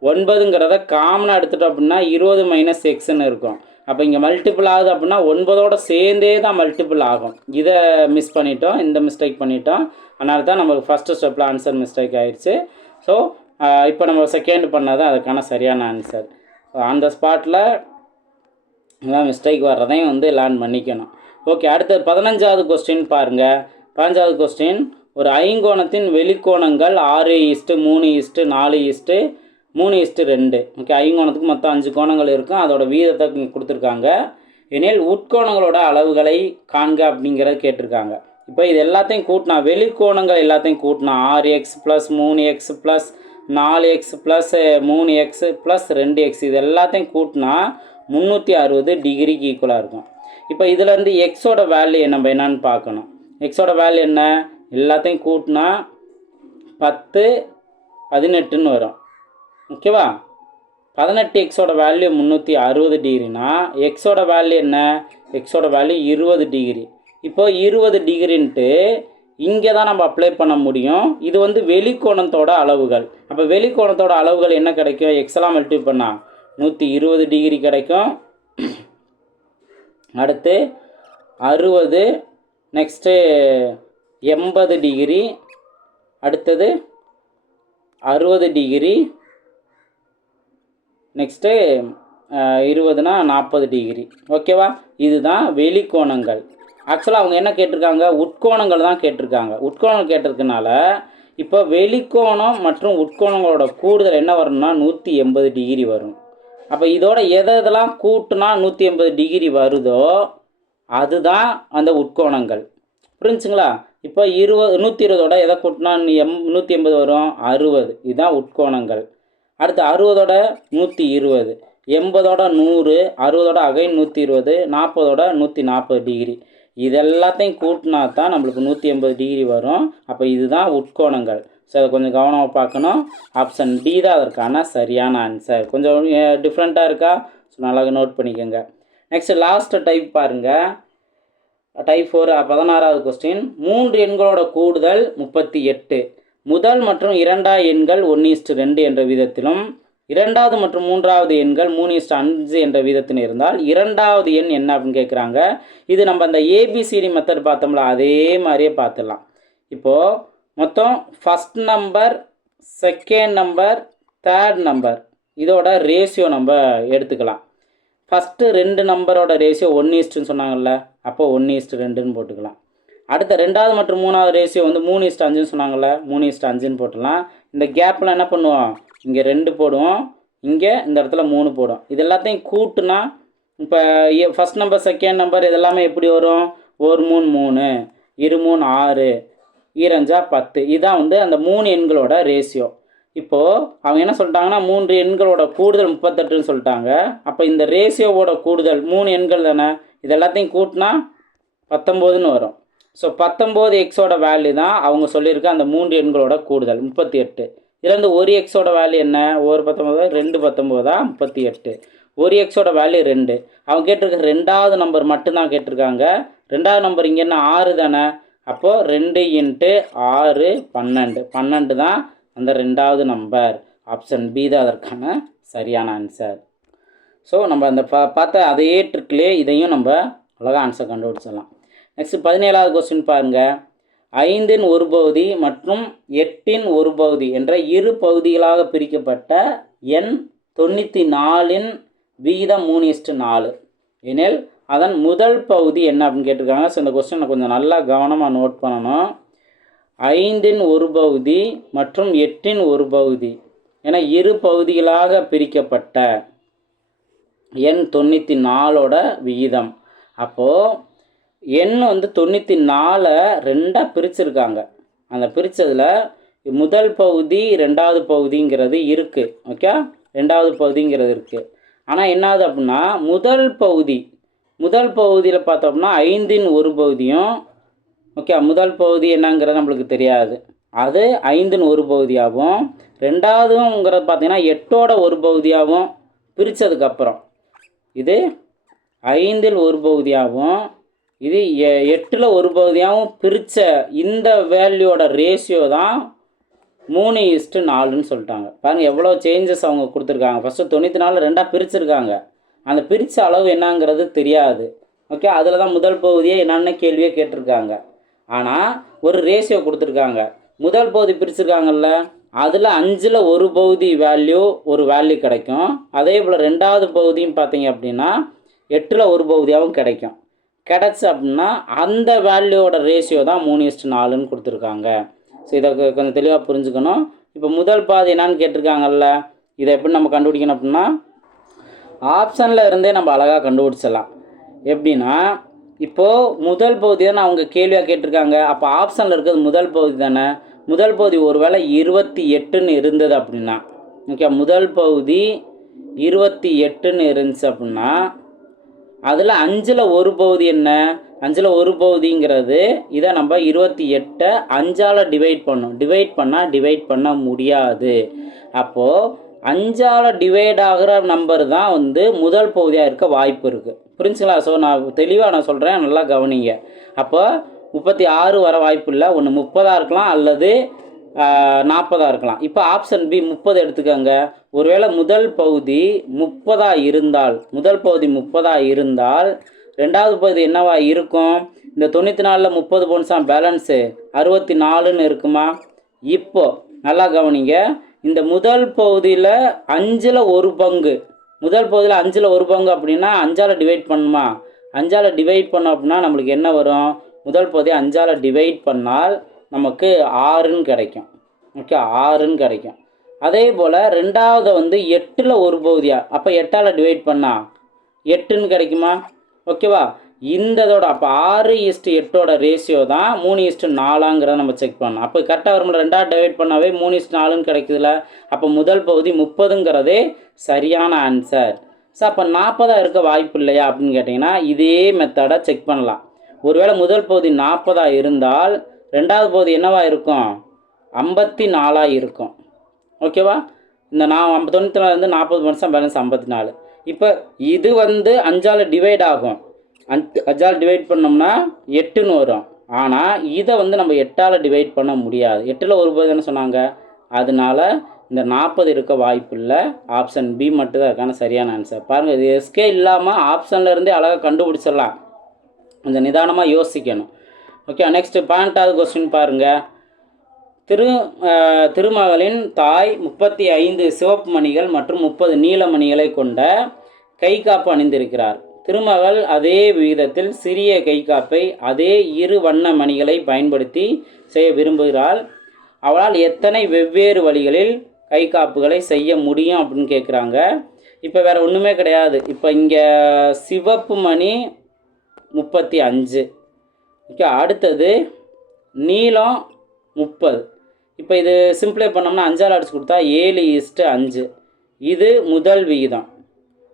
9ங்கிறத காமனாக எடுத்துட்டோம் அப்படின்னா 20 - xன்னு இருக்கும். அப்போ இங்கே மல்டிபிள் ஆகுது அப்படின்னா 9ஓட சேர்ந்தே தான் மல்டிபிள் ஆகும். இதை மிஸ் பண்ணிட்டோம், இந்த மிஸ்டேக் பண்ணிட்டோம். அதனால தான் நமக்கு ஃபஸ்ட்டு ஸ்டெப்பில் ஆன்சர் மிஸ்டேக் ஆகிடுச்சு. ஸோ இப்போ நம்ம செகண்ட் பண்ணது அதுக்கான சரியான ஆன்சர். அந்த ஸ்பாட்டில் மிஸ்டேக் வர்றதையும் வந்து லேர்ன் பண்ணிக்கணும். ஓகே, அடுத்து 15வது கொஸ்டின் பாருங்கள். 15வது கொஸ்டின், ஒரு ஐங்கோணத்தின் வெளிக்கோணங்கள் 6:4:4:3:2. ஓகே, ஐங்கோணத்துக்கு மொத்தம் 5 கோணங்கள் இருக்கும். அதோட வீதத்தை இங்கே கொடுத்துருக்காங்க. எனில் உட்கோணங்களோட அளவுகளை காண்க அப்படிங்கிறத கேட்டிருக்காங்க. இப்போ இது எல்லாத்தையும் கூட்டினா, வெளிக்கோணங்கள் எல்லாத்தையும் கூட்டினா 6x + 3x + 4x + 3x + 2x இது எல்லாத்தையும் கூட்டினா 360 டிகிரிக்கு ஈக்குவலாக இருக்கும். இப்போ இதிலேருந்து எக்ஸோட வேல்யூ நம்ம என்னன்னு பார்க்கணும். எக்ஸோட வேல்யூ என்ன? எல்லாத்தையும் கூட்டினா 10 18ன்னு வரும். ஓகேவா? 18xோட வேல்யூ 360 டிகிரினா எக்ஸோட வேல்யூ என்ன? எக்ஸோட வேல்யூ 20 டிகிரி. இப்போ 20 டிகிரின்ட்டு இங்கே தான் நம்ம அப்ளை பண்ண முடியும். இது வந்து வெளிக்கோணத்தோட அளவுகள். அப்போ வெளிக்கோணத்தோட அளவுகள் என்ன கிடைக்கும்? எக்ஸெல்லாம் மல்டிப்ளை பண்ணால் 120 டிகிரி கிடைக்கும். அடுத்து 60, நெக்ஸ்ட்டு 80 டிகிரி, அடுத்தது 60 டிகிரி, நெக்ஸ்ட்டு 20னா 40 டிகிரி. ஓகேவா? இதுதான் வெளிக்கோணங்கள். ஆக்சுவலாக அவங்க என்ன கேட்டிருக்காங்க? உட்கோணங்கள் தான் கேட்டிருக்காங்க. உட்கோணங்கள் கேட்டிருக்கனால இப்போ வெளிக்கோணம் மற்றும் உட்கோணங்களோட கூடுதல் என்ன வரணும்னா 180 டிகிரி வரும். அப்போ இதோட எதெல்லாம் கூட்டுனா 180 டிகிரி வருதோ அதுதான் அந்த உட்கோணங்கள். புரிஞ்சுங்களா? இப்போ 120ஓட எதை கூட்டினா 180 வரும்? 60. இதுதான் உட்கோணங்கள். அடுத்து 60ஓட 120, 80ஓட 100, 60ஓட அகைன் 120, 40ஓட 140 டிகிரி. இது எல்லாத்தையும் கூட்டினா தான் நம்மளுக்கு 180 டிகிரி வரும். அப்போ இதுதான் உட்கோணங்கள். ஸோ அதை கொஞ்சம் கவனமாக பார்க்கணும். ஆப்ஷன் டி தான் அதற்கான சரியான ஆன்சர். கொஞ்சம் டிஃப்ரெண்ட்டாக இருக்கா? ஸோ நல்லா நோட் பண்ணிக்கோங்க. நெக்ஸ்ட் லாஸ்ட் டைப் பாருங்கள். டைப் 4 16வது கொஸ்டின். 3 எண்களோட கூடுதல் 38. முதல் மற்றும் இரண்டாவது எண்கள் 1:2 என்ற விதத்திலும், இரண்டாவது மற்றும் மூன்றாவது எண்கள் 3:5 என்ற விதத்தில் இருந்தால் இரண்டாவது எண் என்ன அப்படின்னு கேட்குறாங்க. இது நம்ம அந்த ஏபிசிடி மெத்தட் பார்த்தோம்ல, அதே மாதிரியே பார்த்துடலாம். இப்போது மொத்தம் first number, second number, third number இதோட ரேஷியோ நம்ம எடுத்துக்கலாம். ஃபஸ்ட்டு 2 நம்பரோட ரேஷியோ 1:2 சொன்னாங்கல்ல, அப்போ 1:2ன்னு போட்டுக்கலாம். அடுத்த ரெண்டாவது மற்றும் மூணாவது ரேஷியோ வந்து 3:5 சொன்னாங்கல்ல, 3:5ன்னு போட்டுடலாம். இந்த கேப்பில் என்ன பண்ணுவோம்? இங்கே 2 போடுவோம், இங்கே இந்த இடத்துல 3 போடும். இது எல்லாத்தையும் கூட்டுனா இப்போ ஃபஸ்ட் நம்பர், செகண்ட் நம்பர் இதெல்லாமே எப்படி வரும்? 1 3 3, 2 3 6, 2 5 10. இதுதான் வந்து அந்த 3 எண்களோட ரேஷியோ. இப்போது அவங்க என்ன சொல்லிட்டாங்கன்னா 3 எண்களோட கூடுதல் 38ன்னு சொல்லிட்டாங்க. அப்போ இந்த ரேஷியோவோட கூடுதல் 3 எண்கள் தானே, இது எல்லாத்தையும் கூட்டினா 19ன்னு வரும். ஸோ 19 எக்ஸோட வேல்யூ தான் அவங்க சொல்லியிருக்க அந்த 3 எண்களோட கூடுதல் 38. இதுலேருந்து ஒரு எக்ஸோட வேல்யூ என்ன? 1 19, 2 19 38. ஒரு எக்ஸோட வேல்யூ 2. அவங்க கேட்டிருக்க ரெண்டாவது நம்பர் மட்டும்தான் கேட்டிருக்காங்க. ரெண்டாவது நம்பர் இங்கே என்ன? 6 தானே. அப்போது 2 × 6 12. 12 தான் அந்த ரெண்டாவது நம்பர். ஆப்ஷன் பி தான் அதற்கான சரியான ஆன்சர். ஸோ நம்ம அந்த பார்த்த அதே ட்ரிக்லேயே இதையும் நம்ம அழகாக ஆன்சர் கண்டுபிடிச்சிடலாம். நெக்ஸ்ட் 17வது கொஸ்டின் பாருங்கள். 5 ஒரு பகுதி மற்றும் 8 ஒரு பகுதி என்ற இரு பகுதிகளாக பிரிக்கப்பட்ட எண் 94 விகிதம் 3:4 எனில் அதன் முதல் பகுதி என்ன அப்படின்னு கேட்டிருக்காங்க. ஸோ இந்த கொஸ்டினை கொஞ்சம் நல்லா கவனமாக நோட் பண்ணணும். 5 ஒரு பகுதி மற்றும் 8 ஒரு பகுதி என இரு பகுதிகளாக பிரிக்கப்பட்ட எண் 94 விகிதம். அப்போது எண் 94 2ஆக பிரிச்சிருக்காங்க. அந்த பிரித்ததில் முதல் பகுதி ரெண்டாவது பகுதிங்கிறது இருக்குது. ஓகே, ரெண்டாவது பகுதிங்கிறது இருக்குது. ஆனால் என்னாவது அப்படின்னா முதல் பகுதியில் பார்த்தோம்னா 5 ஒரு பகுதியும், ஓகே, முதல் பகுதி என்னங்கிறது நம்மளுக்கு தெரியாது, அது 5 ஒரு பகுதியாகவும், ரெண்டாவதுங்கிறது பார்த்தீங்கன்னா 8 ஒரு பகுதியாகவும் பிரித்ததுக்கப்புறம் இது 5 ஒரு பகுதியாகவும் இது 8 ஒரு பகுதியாகவும் பிரித்த இந்த வேல்யூவோட ரேஷியோ தான் 3:4ன்னு சொல்லிட்டாங்க. பாருங்கள் எவ்வளோ சேஞ்சஸ் அவங்க கொடுத்துருக்காங்க. ஃபஸ்ட்டு 94 2ஆக பிரிச்சிருக்காங்க. அந்த பிரித்த அளவு என்னங்கிறது தெரியாது. ஓகே, அதில் தான் முதல் பகுதியே என்னென்ன கேள்வியே கேட்டிருக்காங்க. ஆனால் ஒரு ரேஷியோ கொடுத்துருக்காங்க. முதல் பகுதி பிரிச்சிருக்காங்கல்ல, அதில் 5 ஒரு பகுதி ஒரு வேல்யூ கிடைக்கும். அதே போல் ரெண்டாவது பகுதியும் பார்த்தீங்க அப்படின்னா 8 ஒரு பகுதியாகவும் கிடைச்சு அப்படின்னா அந்த வேல்யூவோட ரேஷியோ தான் 3:4ன்னு கொடுத்துருக்காங்க. ஸோ இதை கொஞ்சம் தெளிவாக புரிஞ்சுக்கணும். இப்போ முதல் பாதி என்னான்னு கேட்டிருக்காங்கல்ல, இதை எப்படி நம்ம கண்டுபிடிக்கணும் அப்படின்னா ஆப்ஷனில் இருந்தே நம்ம அழகாக கண்டுபிடிச்சிடலாம். எப்படின்னா இப்போது முதல் பகுதி தானே அவங்க கேள்வியாக கேட்டிருக்காங்க. அப்போ ஆப்ஷனில் இருக்கிறது முதல் பகுதி தானே. முதல் பகுதி ஒரு வேளை 28ன்னு இருந்தது அப்படின்னா, ஓகே, முதல் பகுதி 28ன்னு இருந்துச்சு அப்படின்னா அதில் 5 ஒரு பகுதி என்ன, 5 ஒரு பகுதிங்கிறது இதை நம்ம 28 5ஆல் டிவைட் பண்ண முடியாது. அப்போது 5ஆல் டிவைட் ஆகிற நம்பர் தான் முதல் பகுதியாக இருக்க வாய்ப்பு இருக்குது. புரிஞ்சுங்களா? ஸோ நான் தெளிவாக சொல்கிறேன், நல்லா கவனிங்க. அப்போ 36 வர வாய்ப்பு இல்லை. ஒன்று 30 இருக்கலாம் அல்லது 40 இருக்கலாம். இப்போ ஆப்ஷன் பி 30 எடுத்துக்கோங்க. ஒருவேளை முதல் பகுதி 30 இருந்தால் ரெண்டாவது பகுதி என்னவா இருக்கும்? இந்த 94ல் 30 போன்ஸா பேலன்ஸு 64ன்னு இருக்குமா? இப்போ நல்லா கவனிங்க. இந்த முதல் பகுதியில் 5 ஒரு பங்கு, முதல் பகுதியில் 5 ஒரு பங்கு அப்படின்னா 5ஆல் டிவைட் பண்ணுமா? 5ஆல் டிவைட் பண்ணோம் அப்படின்னா நம்மளுக்கு என்ன வரும்? முதல் பகுதியை 5ஆல் டிவைட் பண்ணால் நமக்கு 6ன்னு கிடைக்கும். ஓகே, 6ன்னு கிடைக்கும். அதே போல் ரெண்டாவது 8 ஒரு பகுதியா, அப்போ 8ஆல் டிவைட் பண்ணால் 8ன்னு கிடைக்குமா? ஓகேவா? இந்ததோட அப்போ 6:8 ரேஷியோ தான் 3:4ங்கிறத நம்ம செக் பண்ணோம். அப்போ கரெக்டாக வரும்போது 2ஆல் டிவைட் பண்ணாவே 3:4ன்னு கிடைக்குதுல. அப்போ முதல் பகுதி 30ங்கிறதே சரியான ஆன்சர். ஸோ அப்போ 40 இருக்க வாய்ப்பு இல்லையா அப்படின்னு கேட்டிங்கன்னா இதே மெத்தடை செக் பண்ணலாம். ஒருவேளை முதல் பகுதி 40 இருந்தால் ரெண்டாவது பகுதி என்னவா இருக்கும்? 54 இருக்கும். ஓகேவா? இந்த 94 40 பர்சன்ட் பேலன்ஸ் 54. இப்போ இது 5ஆல் டிவைட் ஆகும். 5ஆல் டிவைட் பண்ணோம்னா 8ன்னு வரும். ஆனால் இதை நம்ம 8ஆல் டிவைட் பண்ண முடியாது. 8ல் ஒரு பகுதி சொன்னாங்க. அதனால இந்த 40 இருக்க வாய்ப்பு இல்லை. ஆப்ஷன் பி மட்டும் தான் இருக்கான சரியான ஆன்சர். பாருங்கள், இது எஸ்கே இல்லாமல் ஆப்ஷனில் இருந்தே அழகாக கண்டுபிடிச்சிடலாம். கொஞ்சம் நிதானமாக யோசிக்கணும். ஓகே, நெக்ஸ்ட்டு 12வது கொஸ்டின் பாருங்கள். திருமகளின் தாய் 35 சிவப்பு மணிகள் மற்றும் 30 நீல மணிகளை கொண்ட கை காப்பு அணிந்திருக்கிறார். திருமகள் அதே விகிதத்தில் சிறிய கை காப்பை அதே 2 வண்ண மணிகளை பயன்படுத்தி செய்ய விரும்புகிறாள். அவளால் எத்தனை வெவ்வேறு வழிகளில் கை காப்புகளை செய்ய முடியும் அப்படின்னு கேட்குறாங்க. இப்போ வேறு ஒன்றுமே கிடையாது. இப்போ இங்கே சிவப்பு மணி 35, ஓகே, அடுத்தது நீலம் 30. இப்போ இது சிம்பிளை பண்ணோம்னா 5ஆல் அடிச்சு கொடுத்தா 7:5. இது முதல் விகிதம்.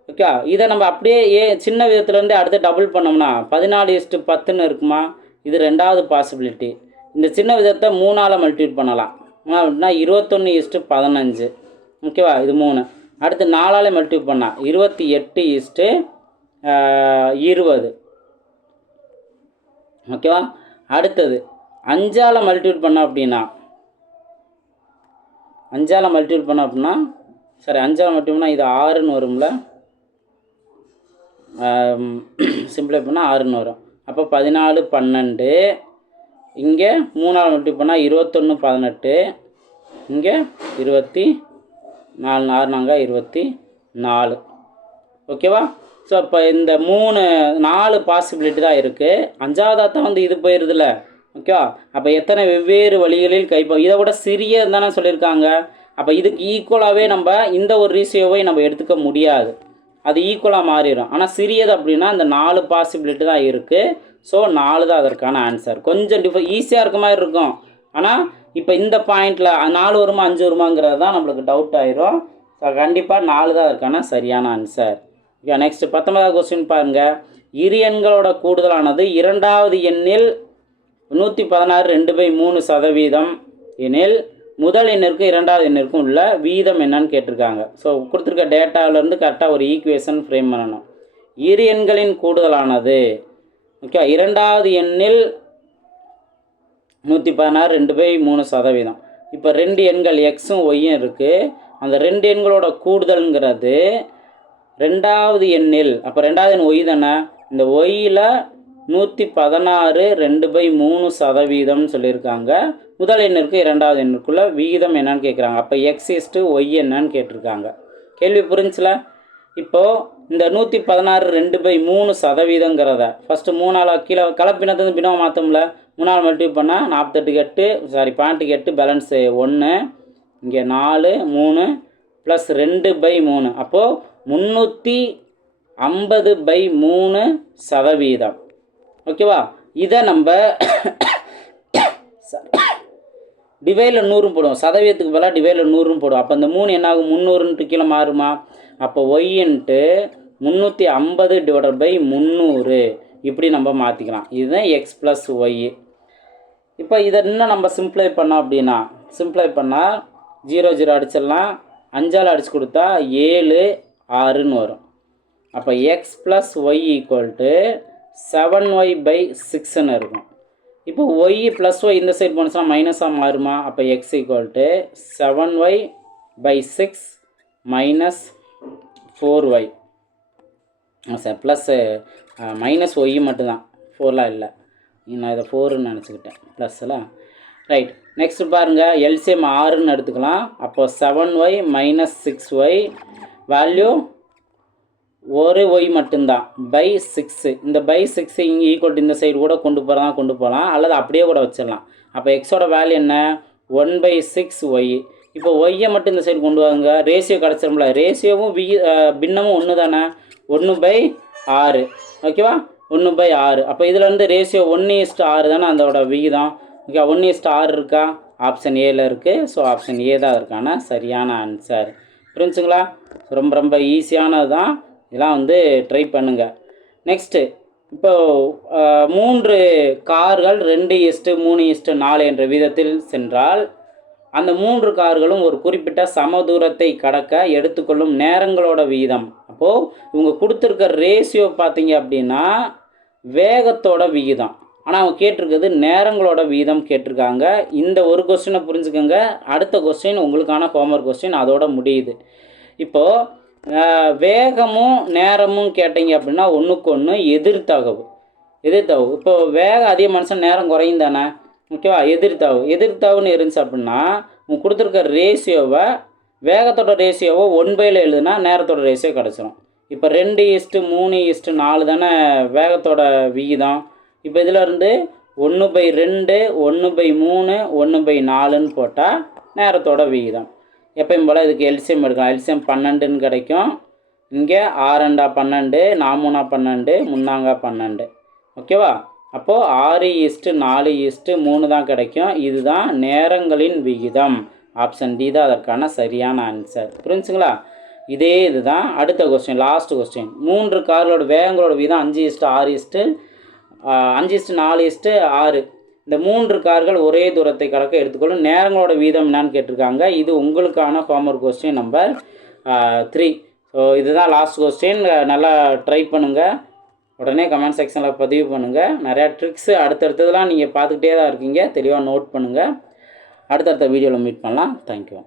ஓகே, இதை நம்ம அப்படியே சின்ன விதத்துலேருந்து அடுத்து டபுள் பண்ணோம்னா 14:10ன்னு இருக்குமா? இது ரெண்டாவது பாசிபிலிட்டி. இந்த சின்ன விதத்தை 3ஆல் மல்டிப்ளை பண்ணலாம் அப்படின்னா 21:15. ஓகேவா? இது 3. அடுத்து 4ஆல் மல்டிப்ளை பண்ணால் 28:20. ஓகேவா? அடுத்தது 5ஆல் மல்டிப்ளை பண்ணோம் அப்படின்னா 5ஆல் மல்டிப்ளை பண்ணோம் அப்படின்னா சரி 5ஆல் மல்டிப்ளை பண்ணால் இது 6ன்னு வரும்ல. சிம்பிளை பண்ணால் 6ன்னு வரும். அப்போ 14:12. இங்கே 3ஆல் மல்டிப்ளை பண்ணால் 21:18. இங்கே 24 6 4 28. 4. ஓகேவா? ஸோ இப்போ இந்த 4 பாசிபிலிட்டி தான் இருக்குது. 5வதாக தான் வந்து இது போயிடுதுல. ஓகேவா? அப்போ எத்தனை வெவ்வேறு வழிகளில் இதை விட சிறிய தானே சொல்லியிருக்காங்க. அப்போ இதுக்கு ஈக்குவலாகவே நம்ம இந்த ஒரு ரேஷியோவை நம்ம எடுத்துக்க முடியாது, அது ஈக்குவலாக மாறிடும். ஆனால் சிறியது அப்படின்னா இந்த 4 பாசிபிலிட்டி தான் இருக்குது. ஸோ 4 தான் அதற்கான ஆன்சர். கொஞ்சம் ஈஸியாக இருக்க மாதிரி இருக்கும். ஆனால் இப்போ இந்த பாயிண்டில் 4 வருமா 5 வருமாங்கிறது தான் நம்மளுக்கு டவுட் ஆயிரும். ஸோ கண்டிப்பாக 4 தான் அதற்கான சரியான ஆன்சர். ஓகே, நெக்ஸ்ட் 19வது கொஸ்டின் பாருங்கள். இரு எண்களோட கூடுதலானது இரண்டாவது எண்ணில் 116 2/3% எனில் முதல் எண்ணிற்கு இரண்டாவது எண்ணிற்கும் உள்ள வீதம் என்னன்னு கேட்டிருக்காங்க. ஸோ கொடுத்துருக்க டேட்டாவிலேருந்து கரெக்டாக ஒரு ஈக்குவேஷன் ஃப்ரேம் பண்ணணும். இரு எண்களின் கூடுதலானது ஓகே இரண்டாவது எண்ணில் 116 2/3%. இப்போ 2 எண்கள் எக்ஸும் ஒய்யும் இருக்குது. அந்த 2 எண்களோட கூடுதல்ங்கிறது ரெண்டாவது எண்ணில், அப்போ ரெண்டாவது எண் ஒய் தானே, இந்த ஒய்யில் 116 2/3% சொல்லியிருக்காங்க. முதல் எண்ணிற்கு இரண்டாவது எண்ணிற்குள்ள விகிதம் என்னன்னு கேட்குறாங்க. அப்போ எக்ஸ் ஒய் என்னன்னு கேட்டிருக்காங்க. கேள்வி புரிஞ்சுல? இப்போது இந்த 116 2/3%ங்கிறத ஃபஸ்ட்டு 3 கீழே கலப்பினத்து பின்னமாக மாற்றோம்ல. 3 மல்டிப்ளை பண்ணால் 48 0.8 பேலன்ஸு 1, இங்கே 4 3 ப்ளஸ் 2/3, அப்போது 350/3%. ஓகேவா? இதை நம்ம டிவைடில் 100 போடுவோம். சதவீதத்துக்கு பதிலாக டிவைடில் 100 போடுவோம். அப்போ இந்த 3 என்ன ஆகும்? 300 கீழே மாறுமா? அப்போ ஒய் இன்ட்டு 350/300 இப்படி நம்ம மாற்றிக்கலாம். இதுதான் எக்ஸ் ப்ளஸ் ஒய். இப்போ இதை இன்னும் நம்ம சிம்ப்ளை பண்ணோம் அப்படின்னா, சிம்ப்ளை பண்ணால் 0 0 அடிச்சிடலாம். 5ஆல் அடித்து கொடுத்தா 7 6ன்னு வரும். அப்போ x plus y equal to 7y/6ன்னு இருக்கும். இப்போ ஒய் ப்ளஸ் ஒய் இந்த சைடு போனுச்சுன்னா மைனஸாக மாறுமா? அப்போ x equal to 7y/6 minus 4y. Sir plus minus y மட்டும்தான், 4லாம் இல்லை. நான் இதை 4ன்னு நினச்சிக்கிட்டேன், ப்ளஸ்ஸில். ரைட், நெக்ஸ்ட்டு பாருங்கள். எல்சிஎம் 6ன்னு எடுத்துக்கலாம். அப்போ 7y மைனஸ் 6y வேல்யூ ஒரு ஒய் மட்டும்தான் பை 6. இந்த பை 6 இங்கே ஈக்குவல் இந்த சைடு கூட கொண்டு போகலாம் அல்லது அப்படியே கூட வச்சிடலாம். அப்போ எக்ஸோட வேல்யூ என்ன? 1/6 ஒய். இப்போ ஒய்யை மட்டும் இந்த சைடு கொண்டு வாங்க, ரேஷியோ கிடச்சிரும்ல. ரேஷியோவும் பின்னமும் ஒன்று தானே, 1/6. ஓகேவா? 1/6. அப்போ இதில் வந்து ரேஷியோ 1:6 தானே அதோட விகிதம். ஓகே, 1:6 இருக்கா? ஆப்ஷன் ஏல இருக்குது. ஸோ ஆப்ஷன் ஏ தான் அதற்கான சரியான ஆன்சர். புரிஞ்சுங்களா? ரொம்ப ரொம்ப ஈஸியானது தான். இதெல்லாம் வந்து ட்ரை பண்ணுங்கள். நெக்ஸ்ட்டு இப்போது 3 கார்கள் 2:3:4 என்ற வீதத்தில் சென்றால் அந்த 3 கார்களும் ஒரு குறிப்பிட்ட சம தூரத்தை கடக்க எடுத்துக்கொள்ளும் நேரங்களோட விகிதம். அப்போது இவங்க கொடுத்துருக்க ரேஷியோ பார்த்தீங்க அப்படின்னா வேகத்தோட விகிதம். ஆனால் அவங்க கேட்டிருக்கிறது நேரங்களோட விகிதம் கேட்டிருக்காங்க. இந்த ஒரு கொஸ்டினை புரிஞ்சுக்கோங்க. அடுத்த கொஸ்டின் உங்களுக்கான ஹோம்ஒர்க் கொஸ்டின் அதோட முடியுது. இப்போது வேகமும் நேரமும் கேட்டீங்க அப்படின்னா ஒன்றுக்கு ஒன்று எதிர்த்தகவு. இப்போ வேகம் அதிக மனுஷன் நேரம் குறையும் தானே. ஓகேவா? எதிர்த்தகவுன்னு இருந்துச்சு அப்படின்னா உங்க கொடுத்துருக்க ரேஷியோவை, வேகத்தோட ரேஷியோவை 1/ல எழுதுனா நேரத்தோட ரேஷியோ கிடச்சிரும். இப்போ 2:3:4 தானே வேகத்தோட விகிதம். இப்போ இதில் இருந்து 1/2 1/3 1/4ன்னு போட்டால் நேரத்தோட விகிதம். எப்பயும் போல் இதுக்கு எல்சிஎம் எடுக்கலாம். எல்சிஎம் 12ன்னு கிடைக்கும். இங்கே 6 12 4 12 3 12. ஓகேவா? அப்போது 6:4:3 தான் கிடைக்கும். இதுதான் நேரங்களின் விகிதம். ஆப்ஷன் டி தான் அதற்கான சரியான ஆன்சர். புரிஞ்சுங்களா? இதே இதுதான் அடுத்த கொஸ்டின், லாஸ்ட் கொஸ்டின். 3 கார்களோட வேகங்களோட விகிதம் 5:4:6. இந்த 3 கார்கள் ஒரே தூரத்தை கடக்க எடுத்துக்கொள்ளும் நேரங்களோட வீதம் என்னான்னு கேட்டிருக்காங்க. இது உங்களுக்கான ஹோம்ஒர்க் கொஸ்டின் நம்பர் 3. ஸோ இதுதான் லாஸ்ட் கொஸ்டின். நல்லா ட்ரை பண்ணுங்கள். உடனே கமெண்ட் செக்ஷனில் பதிவு பண்ணுங்கள். நிறையா ட்ரிக்ஸு அடுத்தடுத்ததெல்லாம் நீங்கள் பார்த்துக்கிட்டே தான் இருக்கீங்க. தெளிவாக நோட் பண்ணுங்கள். அடுத்தடுத்த வீடியோவில் மீட் பண்ணலாம். தேங்க்யூ.